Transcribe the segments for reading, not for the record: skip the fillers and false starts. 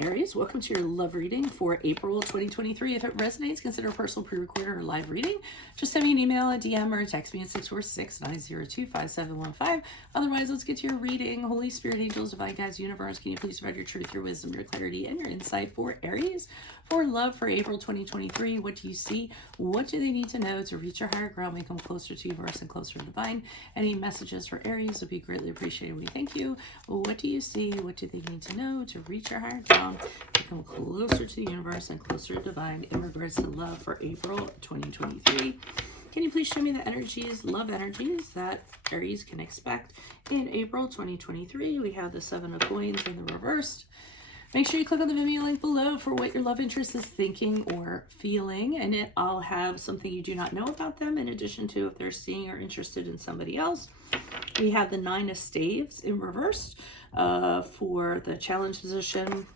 Aries, welcome to your love reading for April 2023. If it resonates, consider a personal pre-recorded or live reading. Just send me an email, a DM, or text me at 646-902-5715. Otherwise, let's get to your reading. Holy Spirit, angels, divine guides, universe, can you please provide your truth, your wisdom, your clarity, and your insight for Aries? For love for April 2023, what do you see? What do they need to know to reach your higher ground, become closer to universe and closer to divine? Any messages for Aries would be greatly appreciated. We thank you. What do you see? What do they need to know to reach your higher ground, become closer to the universe and closer to divine in regards to love for April 2023? Can you please show me the energies, love energies that Aries can expect in April 2023? We have the Seven of Coins in the reversed. Make sure you click on the Venmo link below for what your love interest is thinking or feeling. And I'll have something you do not know about them in addition to if they're seeing or interested in somebody else. We have the Nine of Staves in reversed for the challenge position.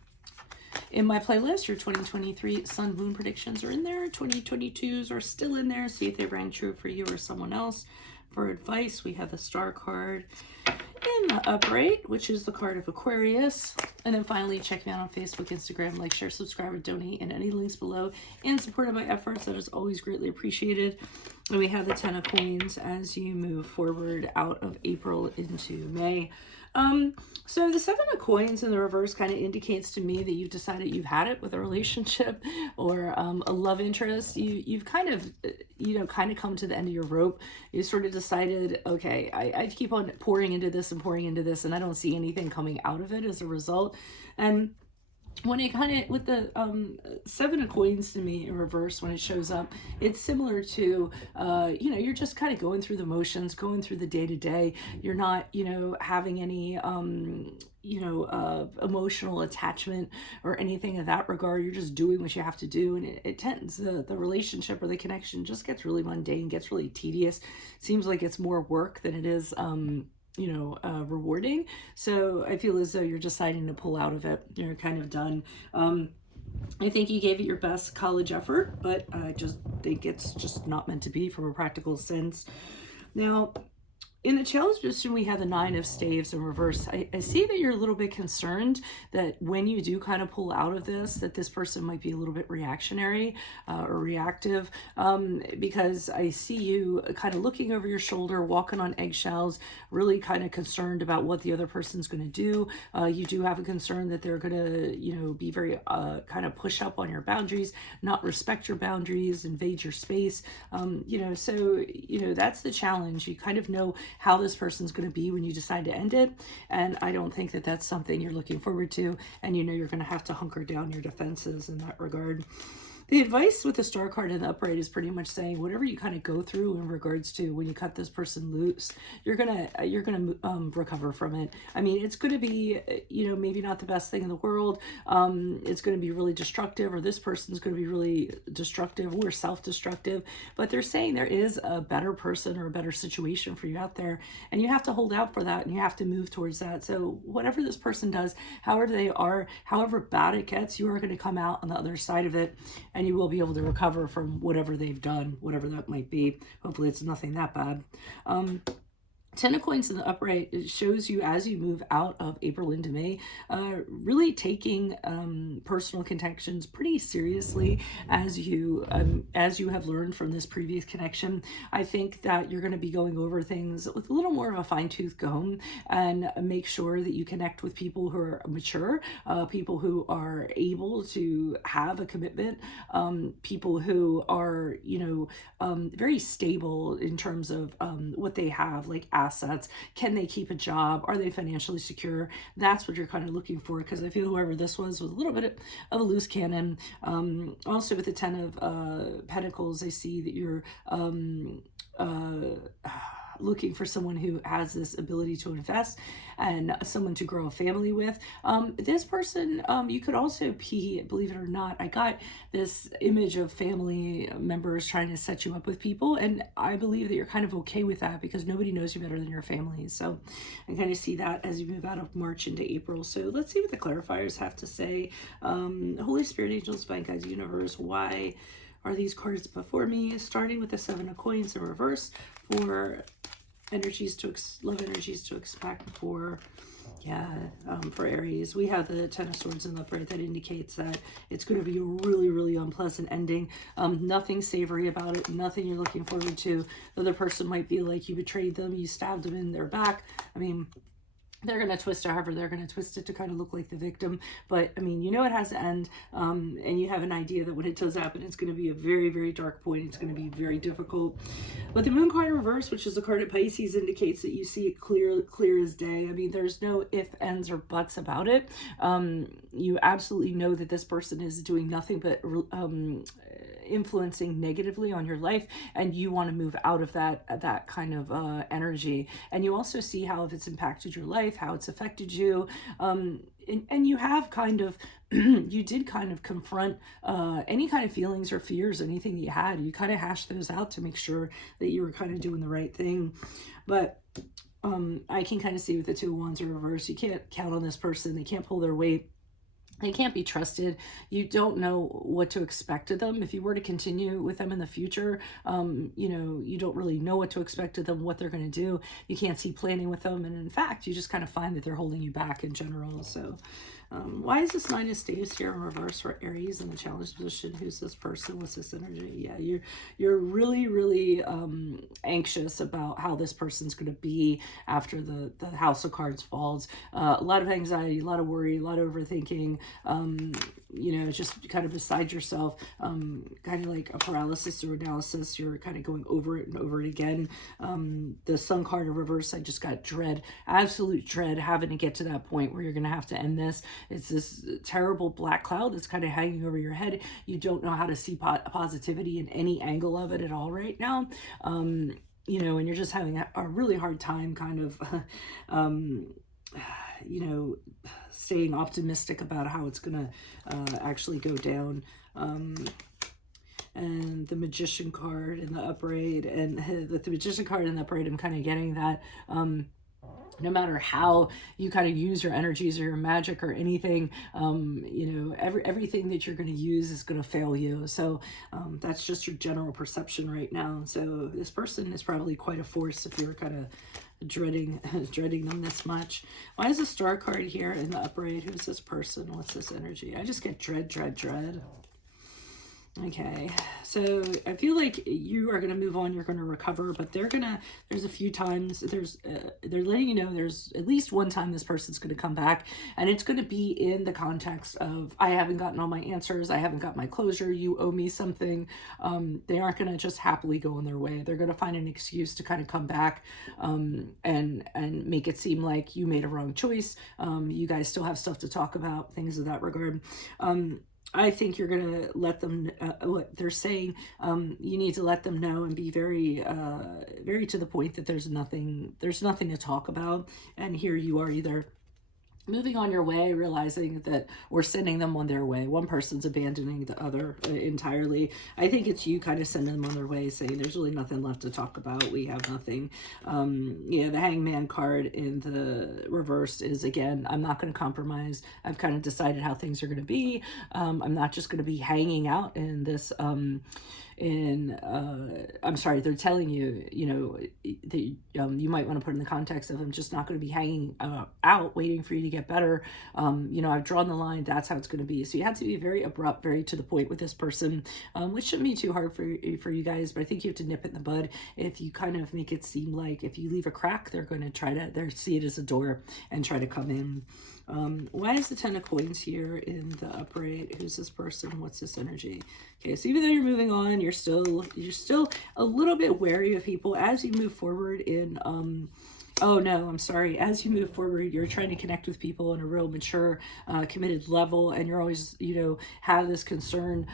In my playlist, your 2023 Sun Moon predictions are in there. 2022s are still in there. See if they rang true for you or someone else. For advice, we have the Star card in the upright, which is the card of Aquarius. And then finally, check me out on Facebook, Instagram, like, share, subscribe, or donate in any links below in support of my efforts. That is always greatly appreciated. And we have the Ten of Coins as you move forward out of April into May. So the Seven of Coins in the reverse kind of indicates to me that you've decided you've had it with a relationship or a love interest. You've kind of, kind of come to the end of your rope. You sort of decided, okay, I keep on pouring into this and pouring into this, and I don't see anything coming out of it as a result. And when it kind of, with the Seven of Coins to me in reverse, when it shows up, it's similar to, you're just kind of going through the motions, going through the day-to-day. You're not, having any, emotional attachment or anything of that regard. You're just doing what you have to do. And it tends, the relationship or the connection just gets really mundane, gets really tedious. Seems like it's more work than it is, rewarding. So I feel as though you're deciding to pull out of it. You're kind of done. I think you gave it your best college effort, but I just think it's just not meant to be from a practical sense. Now, in the challenge position, we have the Nine of Staves in reverse. I see that you're a little bit concerned that when you do kind of pull out of this, that this person might be a little bit reactionary or reactive, because I see you kind of looking over your shoulder, walking on eggshells, really kind of concerned about what the other person's going to do. You do have a concern that they're going to, be very kind of push up on your boundaries, not respect your boundaries, invade your space. That's the challenge. You kind of know how this person's going to be when you decide to end it. And I don't think that that's something you're looking forward to. And you're going to have to hunker down your defenses in that regard. The advice with the Star card in the upright is pretty much saying whatever you kind of go through in regards to when you cut this person loose, you're gonna recover from it. I mean, it's going to be, maybe not the best thing in the world. It's going to be really destructive, or this person's going to be really destructive or self-destructive. But they're saying there is a better person or a better situation for you out there, and you have to hold out for that, and you have to move towards that. So whatever this person does, however they are, however bad it gets, you are going to come out on the other side of it. And you will be able to recover from whatever they've done, whatever that might be. Hopefully it's nothing that bad. Ten of Coins in the upright, it shows you as you move out of April into May, really taking personal connections pretty seriously as you have learned from this previous connection. I think that you're going to be going over things with a little more of a fine-tooth comb and make sure that you connect with people who are mature, people who are able to have a commitment, people who are, very stable in terms of what they have, like assets. Can they keep a job? Are they financially secure? That's what you're kind of looking for, because I feel whoever this was a little bit of a loose cannon. Also with the Ten of Pentacles, I see that you're looking for someone who has this ability to invest and someone to grow a family with. This person, you could also be, believe it or not, I got this image of family members trying to set you up with people, and I believe that you're kind of okay with that because nobody knows you better than your family. So I kind of see that as you move out of March into April. So let's see what the clarifiers have to say. Holy Spirit, angels, divine guides, universe, why are these cards before me? Starting with the Seven of Coins in reverse for love energies to expect for Yeah, for Aries, we have the Ten of Swords in the upright. That indicates that it's going to be a really, really unpleasant ending. Nothing savory about it, nothing you're looking forward to. The other person might feel like you betrayed them, you stabbed them in their back. I mean, they're going to twist it however they're going to twist it to kind of look like the victim. But, I mean, you know it has to end, and you have an idea that when it does happen, it's going to be a very, very dark point. It's going to be very difficult. But the Moon card in reverse, which is the card of Pisces, indicates that you see it clear as day. I mean, there's no ifs, ands, or buts about it. You absolutely know that this person is doing nothing but influencing negatively on your life, and you want to move out of that kind of energy. And you also see how if it's impacted your life, how it's affected you, and you have kind of you did kind of confront any kind of feelings or fears, anything that you had. You kind of hashed those out to make sure that you were kind of doing the right thing. But I can kind of see with the Two of Wands in reverse, you can't count on this person. They can't pull their weight. They can't be trusted. You don't know what to expect of them. If you were to continue with them in the future, you know, you don't really know what to expect of them, what they're going to do. You can't see planning with them. And in fact, you just kind of find that they're holding you back in general. So why is this Nine of Staves here in reverse for Aries in the challenge position? Who's this person? What's this energy? Yeah, you're really, really anxious about how this person's going to be after the House of Cards falls. A lot of anxiety, a lot of worry, a lot of overthinking. You know, just kind of beside yourself, kind of like a paralysis or analysis. You're kind of going over it and over it again. The Sun card in reverse, I just got dread, absolute dread, having to get to that point where you're going to have to end this. It's this terrible black cloud that's kind of hanging over your head. You don't know how to see positivity in any angle of it at all right now. You know, and you're just having a really hard time kind of, you know, staying optimistic about how it's going to actually go down. And the Magician card in the upright, and the Magician card in the upright, I'm kind of getting that no matter how you kind of use your energies or your magic or anything, you know, everything that you're going to use is going to fail you. So that's just your general perception right now. So this person is probably quite a force if you're kind of dreading them this much. Why is the Star card here in the upright? Who's this person? What's this energy? I just get dread, dread, dread. Okay, so I feel like you are going to move on, you're going to recover, but there's a few times, they're letting you know there's at least one time this person's going to come back, and it's going to be in the context of, I haven't gotten all my answers, I haven't got my closure, you owe me something. They aren't going to just happily go on their way. They're going to find an excuse to kind of come back and make it seem like you made a wrong choice. You guys still have stuff to talk about, things of that regard. I think you're going to let them, what they're saying, you need to let them know and be very, very to the point that there's nothing to talk about. And here you are either moving on your way, realizing that we're sending them on their way. One person's abandoning the other entirely. I think it's you kind of sending them on their way, saying there's really nothing left to talk about. We have nothing. Yeah, the Hangman card in the reverse is, again, I'm not going to compromise. I've kind of decided how things are going to be. I'm not just going to be hanging out in this, I'm sorry, they're telling you, you know, that you might want to put in the context of, I'm just not going to be hanging out waiting for you to get better. You know, I've drawn the line. That's how it's going to be. So you have to be very abrupt, very to the point with this person, which shouldn't be too hard for you guys, but I think you have to nip it in the bud. If you kind of make it seem like if you leave a crack, they're going to try to, they see it as a door and try to come in. Why is the Ten of Coins here in the upright? Who's this person? What's this energy? Okay, so even though you're moving on, you're still a little bit wary of people as you move forward in oh no, I'm sorry. As you move forward, you're trying to connect with people on a real mature, committed level, and you're always, you know, have this concern,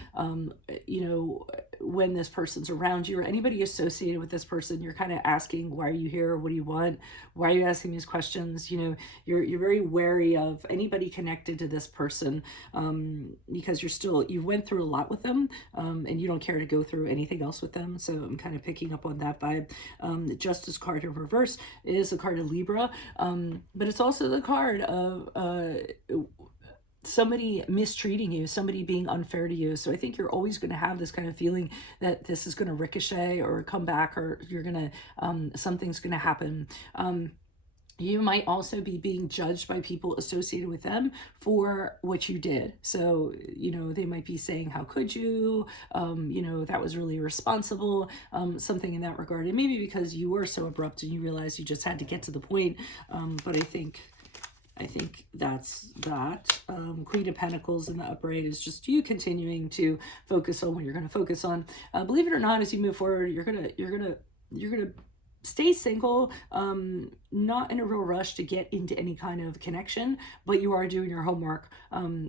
you know, when this person's around you or anybody associated with this person, you're kind of asking, why are you here? What do you want? Why are you asking these questions? You know, you're very wary of anybody connected to this person, because you went through a lot with them, and you don't care to go through anything else with them. So I'm kind of picking up on that vibe. The Justice card in reverse is the card of Libra, but it's also the card of somebody mistreating you, somebody being unfair to you. So I think you're always going to have this kind of feeling that this is going to ricochet or come back, or you're going to, something's going to happen. You might also be being judged by people associated with them for what you did. So, they might be saying, how could you? That was really irresponsible, something in that regard. And maybe because you were so abrupt and you realized you just had to get to the point. But I think that's that. Queen of Pentacles in the upright is just you continuing to focus on what you're going to focus on. Believe it or not, as you move forward, you're gonna stay single, not in a real rush to get into any kind of connection, but you are doing your homework,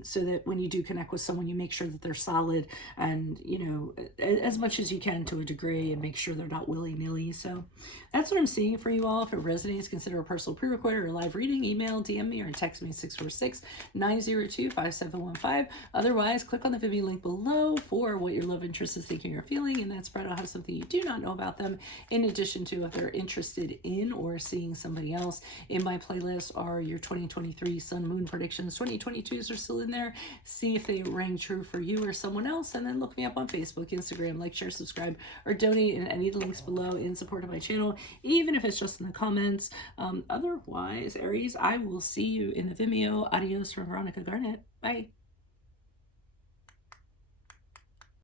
so that when you do connect with someone, you make sure that they're solid and, as much as you can to a degree, and make sure they're not willy-nilly. So that's what I'm seeing for you all. If it resonates, consider a personal pre-record or a live reading. Email, DM me, or text me 646-902-5715. Otherwise, click on the Vimeo link below for what your love interest is thinking or feeling, and that spread will have something you do not know about them, in addition to if they're interested in or seeing somebody else. In my playlist are your 2023 sun moon predictions. 2022s are still in there. See if they rang true for you or someone else, and then look me up on Facebook, Instagram, like, share, subscribe, or donate in any of the links below in support of my channel, even if it's just in the comments. Otherwise, Aries, I will see you in the Vimeo. Adios from Veronica Garnet. Bye.